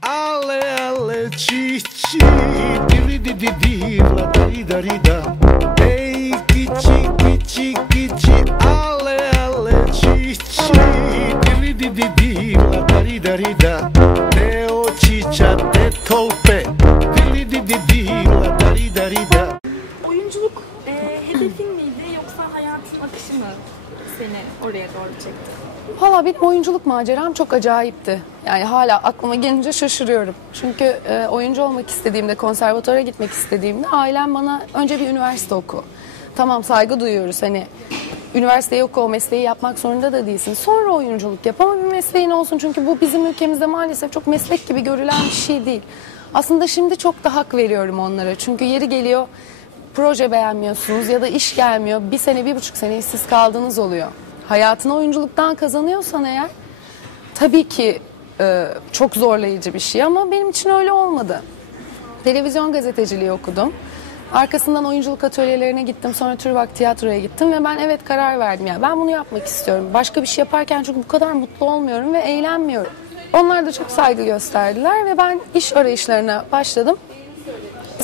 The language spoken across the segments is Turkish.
Ale, ale, ci, ci, diri, di, di, di, la, dari, dari, da Ei, ki, ci, ki, ci, ki, ci, ale, ale, ci, ci, diri, di, di, di, la, dari, dari, da Teo, cicea, da, da. te, tolpe, diri, di, di, di, la, dari, dari, da. da seni oraya doğru çekti? Valla benim oyunculuk maceram çok acayipti. Yani hala aklıma gelince şaşırıyorum. Çünkü e, oyuncu olmak istediğimde, konservatuvara gitmek istediğimde ailem bana önce bir üniversite oku. Tamam saygı duyuyoruz hani üniversiteyi oku o mesleği yapmak zorunda da değilsin. Sonra oyunculuk yap ama bir mesleğin olsun. Çünkü bu bizim ülkemizde maalesef çok meslek gibi görülen bir şey değil. Aslında şimdi çok da hak veriyorum onlara. Çünkü yeri geliyor proje beğenmiyorsunuz ya da iş gelmiyor. Bir sene, bir buçuk sene işsiz kaldığınız oluyor. Hayatını oyunculuktan kazanıyorsan eğer tabii ki e, çok zorlayıcı bir şey ama benim için öyle olmadı. Televizyon gazeteciliği okudum. Arkasından oyunculuk atölyelerine gittim. Sonra Türbak Tiyatro'ya gittim ve ben evet karar verdim. Yani ben bunu yapmak istiyorum. Başka bir şey yaparken çünkü bu kadar mutlu olmuyorum ve eğlenmiyorum. Onlar da çok saygı gösterdiler ve ben iş arayışlarına başladım.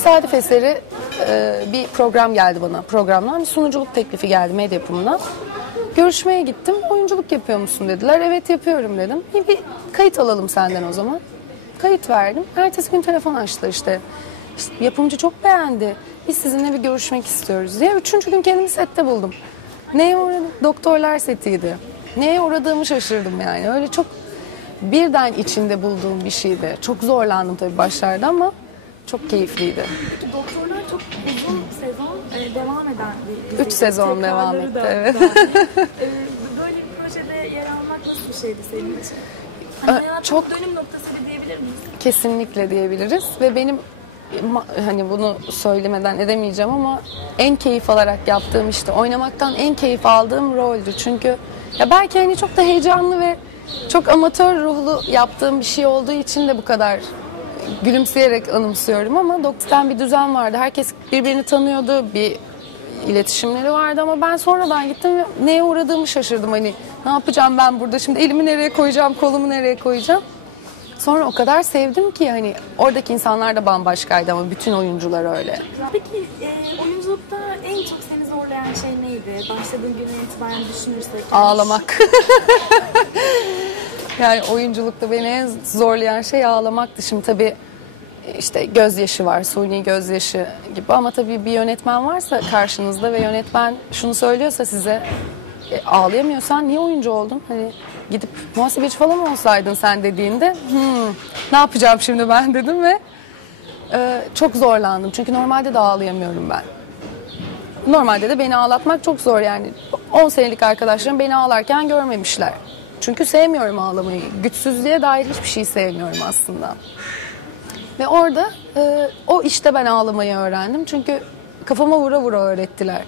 Tesadüf eseri e, bir program geldi bana. Programdan bir sunuculuk teklifi geldi medya yapımından. Görüşmeye gittim. Oyunculuk yapıyor musun dediler. Evet yapıyorum dedim. İyi bir kayıt alalım senden o zaman. Kayıt verdim. Ertesi gün telefon açtılar işte. İşte yapımcı çok beğendi. Biz sizinle bir görüşmek istiyoruz diye. Üçüncü gün kendimi sette buldum. Neye uğradım? Doktorlar setiydi. Neye uğradığımı şaşırdım yani. Öyle çok birden içinde bulduğum bir şeydi. Çok zorlandım tabii başlarda ama çok keyifliydi. Peki Doktorlar çok uzun sezon e, devam eden bir dizi. Üç sezon devam etti, da evet. dahil. E, böyle bir projede yer almak nasıl bir şeydi senin için? Hani çok- dönüm noktası diyebilir miyiz? Kesinlikle diyebiliriz ve benim hani bunu söylemeden edemeyeceğim ama en keyif alarak yaptığım işte oynamaktan en keyif aldığım roldü. Çünkü ya belki hani çok da heyecanlı ve çok amatör ruhlu yaptığım bir şey olduğu için de bu kadar gülümseyerek anımsıyorum ama doktordan bir düzen vardı. Herkes birbirini tanıyordu. Bir iletişimleri vardı ama ben sonradan gittim ve neye uğradığımı şaşırdım. Hani ne yapacağım ben burada şimdi elimi nereye koyacağım, kolumu nereye koyacağım. Sonra o kadar sevdim ki hani oradaki insanlar da bambaşkaydı ama bütün oyuncular öyle. Peki e, oyunculukta en çok seni zorlayan şey neydi? Başladığın günden itibaren düşünürsek. Ağlamak. yani oyunculukta beni en zorlayan şey ağlamaktı. Şimdi tabii işte gözyaşı var, suni gözyaşı gibi ama tabii bir yönetmen varsa karşınızda ve yönetmen şunu söylüyorsa size e, ağlayamıyorsan niye oyuncu oldun? Hani gidip muhasebeci falan olsaydın sen dediğinde "Hmm, ne yapacağım şimdi ben dedim ve e, çok zorlandım. Çünkü normalde de ağlayamıyorum ben. Normalde de beni ağlatmak çok zor yani. 10 senelik arkadaşlarım beni ağlarken görmemişler. Çünkü sevmiyorum ağlamayı. Güçsüzlüğe dair hiçbir şey sevmiyorum aslında. Ve orada e, o işte ben ağlamayı öğrendim. Çünkü kafama vura vura öğrettiler.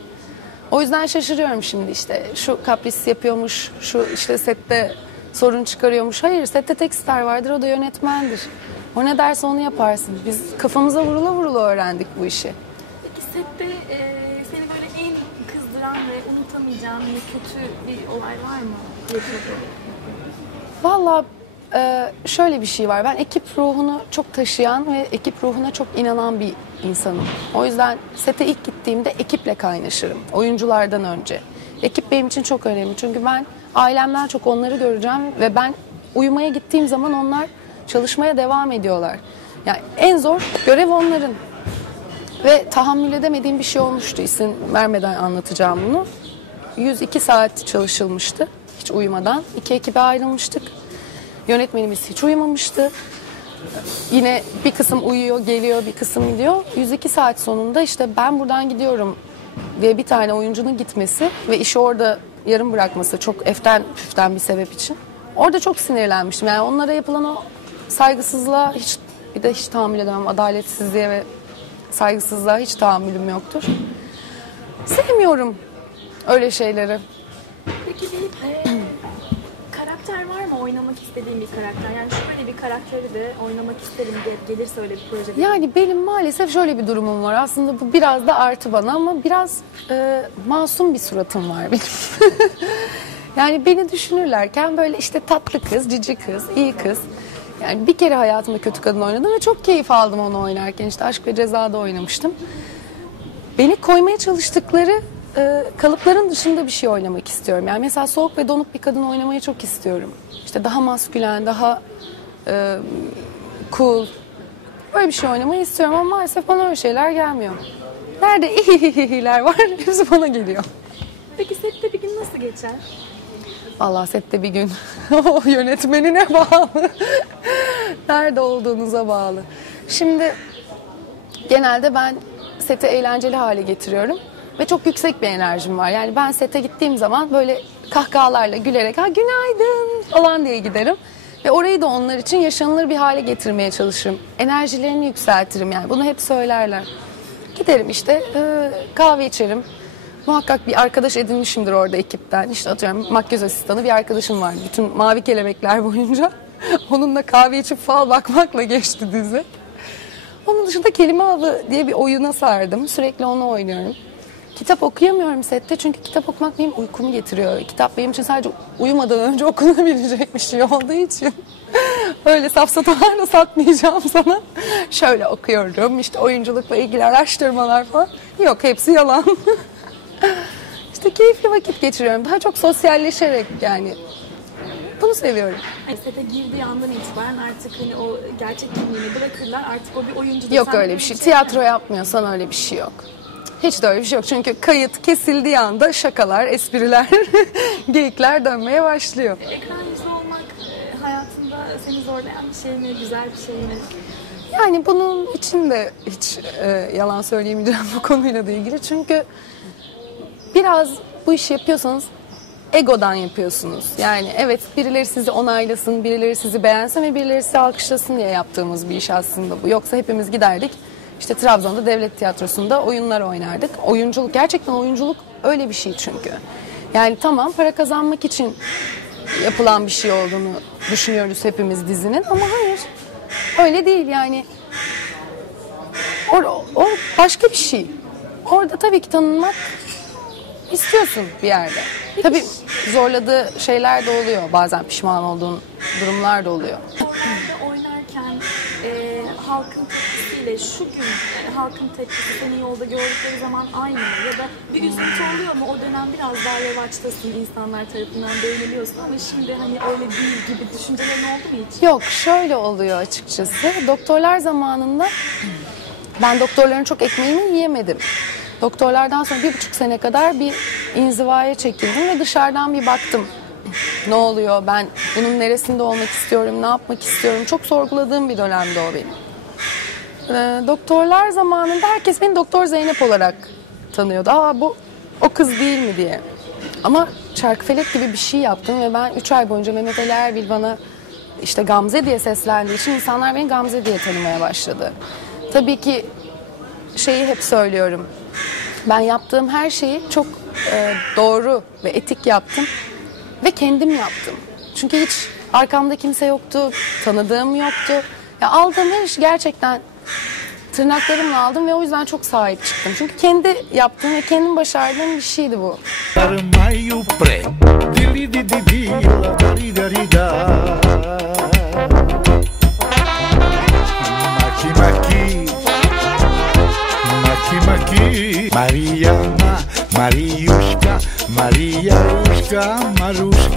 O yüzden şaşırıyorum şimdi işte şu kapris yapıyormuş, şu işte sette sorun çıkarıyormuş. Hayır sette tek star vardır o da yönetmendir. O ne derse onu yaparsın. Biz kafamıza vurula vurula öğrendik bu işi. Peki sette e, seni böyle en kızdıran ve unutamayacağın bir kötü bir olay var mı? Valla e, şöyle bir şey var. Ben ekip ruhunu çok taşıyan ve ekip ruhuna çok inanan bir insanım. O yüzden sete ilk gittiğimde ekiple kaynaşırım. Oyunculardan önce. Ekip benim için çok önemli. Çünkü ben ailemden çok onları göreceğim ve ben uyumaya gittiğim zaman onlar çalışmaya devam ediyorlar. Yani en zor görev onların. Ve tahammül edemediğim bir şey olmuştu. İsim vermeden anlatacağım bunu. 102 saat çalışılmıştı hiç uyumadan. İki ekibe ayrılmıştık. Yönetmenimiz hiç uyumamıştı. Yine bir kısım uyuyor, geliyor, bir kısım gidiyor. 102 saat sonunda işte ben buradan gidiyorum diye bir tane oyuncunun gitmesi ve işi orada yarım bırakması çok eften püften bir sebep için. Orada çok sinirlenmiştim. Yani onlara yapılan o saygısızlığa hiç bir de hiç tahammül edemem. Adaletsizliğe ve saygısızlığa hiç tahammülüm yoktur. Sevmiyorum öyle şeyleri. Peki bir e, karakter var mı oynamak istediğin bir karakter? Yani şöyle bir karakteri de oynamak isterim diye gelirse öyle bir projede. Yani benim maalesef şöyle bir durumum var. Aslında bu biraz da artı bana ama biraz e, masum bir suratım var benim. yani beni düşünürlerken böyle işte tatlı kız, cici kız, iyi kız. Yani bir kere hayatımda kötü kadın oynadım ve çok keyif aldım onu oynarken. İşte Aşk ve Ceza'da oynamıştım. Beni koymaya çalıştıkları e, kalıpların dışında bir şey oynamak istiyorum. Yani mesela soğuk ve donuk bir kadın oynamayı çok istiyorum. İşte daha maskülen, daha e, cool. Böyle bir şey oynamayı istiyorum ama maalesef bana öyle şeyler gelmiyor. Nerede ihihihiler var hepsi bana geliyor. Peki sette bir gün nasıl geçer? Allah sette bir gün o yönetmenine bağlı. Nerede olduğunuza bağlı. Şimdi genelde ben seti eğlenceli hale getiriyorum. Ve çok yüksek bir enerjim var. Yani ben sete gittiğim zaman böyle kahkahalarla gülerek ha günaydın falan diye giderim. Ve orayı da onlar için yaşanılır bir hale getirmeye çalışırım. Enerjilerini yükseltirim yani. Bunu hep söylerler. Giderim işte e, kahve içerim. Muhakkak bir arkadaş edinmişimdir orada ekipten. İşte atıyorum makyöz asistanı bir arkadaşım var. Bütün mavi kelebekler boyunca. Onunla kahve içip fal bakmakla geçti dizi. Onun dışında kelime avı diye bir oyuna sardım. Sürekli onu oynuyorum. Kitap okuyamıyorum sette çünkü kitap okumak benim uykumu getiriyor. Kitap benim için sadece uyumadan önce okunabilecek bir şey olduğu için. Öyle safsatalarla satmayacağım sana. Şöyle okuyorum işte oyunculukla ilgili araştırmalar falan. Yok hepsi yalan. işte keyifli vakit geçiriyorum. Daha çok sosyalleşerek yani. Bunu seviyorum. Hani sete girdiği andan itibaren artık hani o gerçek kimliğini bırakırlar. Artık o bir oyuncudur. Yok öyle bir şey. Tiyatro yapmıyorsan öyle bir şey yok. Hiç de öyle bir şey yok. Çünkü kayıt kesildiği anda şakalar, espriler, geyikler dönmeye başlıyor. Ekran yüzü olmak e, hayatında seni zorlayan bir şey mi? Güzel bir şey mi? Yani bunun için de hiç e, yalan söyleyemeyeceğim bu konuyla da ilgili. Çünkü biraz bu işi yapıyorsanız egodan yapıyorsunuz. Yani evet birileri sizi onaylasın, birileri sizi beğensin ve birileri sizi alkışlasın diye yaptığımız bir iş aslında bu. Yoksa hepimiz giderdik. İşte Trabzon'da devlet tiyatrosunda oyunlar oynardık. Oyunculuk gerçekten oyunculuk öyle bir şey çünkü. Yani tamam para kazanmak için yapılan bir şey olduğunu düşünüyoruz hepimiz dizinin ama hayır. Öyle değil yani. O, o başka bir şey. Orada tabii ki tanınmak istiyorsun bir yerde. Tabii zorladığı şeyler de oluyor. Bazen pişman olduğun durumlar da oluyor. Halkın tepkisiyle şu gün halkın tepkisi seni yolda gördükleri zaman aynı mı? Ya da bir üzüntü oluyor mu? O dönem biraz daha yavaştasın insanlar tarafından beğeniliyorsun ama şimdi hani öyle değil gibi düşüncelerin oldu mu hiç? Yok şöyle oluyor açıkçası. Doktorlar zamanında ben doktorların çok ekmeğini yiyemedim. Doktorlardan sonra bir buçuk sene kadar bir inzivaya çekildim ve dışarıdan bir baktım. Ne oluyor? Ben bunun neresinde olmak istiyorum? Ne yapmak istiyorum? Çok sorguladığım bir dönemdi o benim. Ee, doktorlar zamanında herkes beni Doktor Zeynep olarak tanıyordu. Aa bu o kız değil mi diye. Ama çarkıfelek gibi bir şey yaptım ve ben 3 ay boyunca Mehmet Ali Erbil bana işte Gamze diye seslendiği için insanlar beni Gamze diye tanımaya başladı. Tabii ki şeyi hep söylüyorum. Ben yaptığım her şeyi çok e, doğru ve etik yaptım ve kendim yaptım. Çünkü hiç arkamda kimse yoktu, tanıdığım yoktu. Ya aldığım her işi gerçekten tırnaklarımla aldım ve o yüzden çok sahip çıktım. Çünkü kendi yaptığım ve kendim başardığım bir şeydi bu. Mariana Mariuszka Mariuszka Maruszka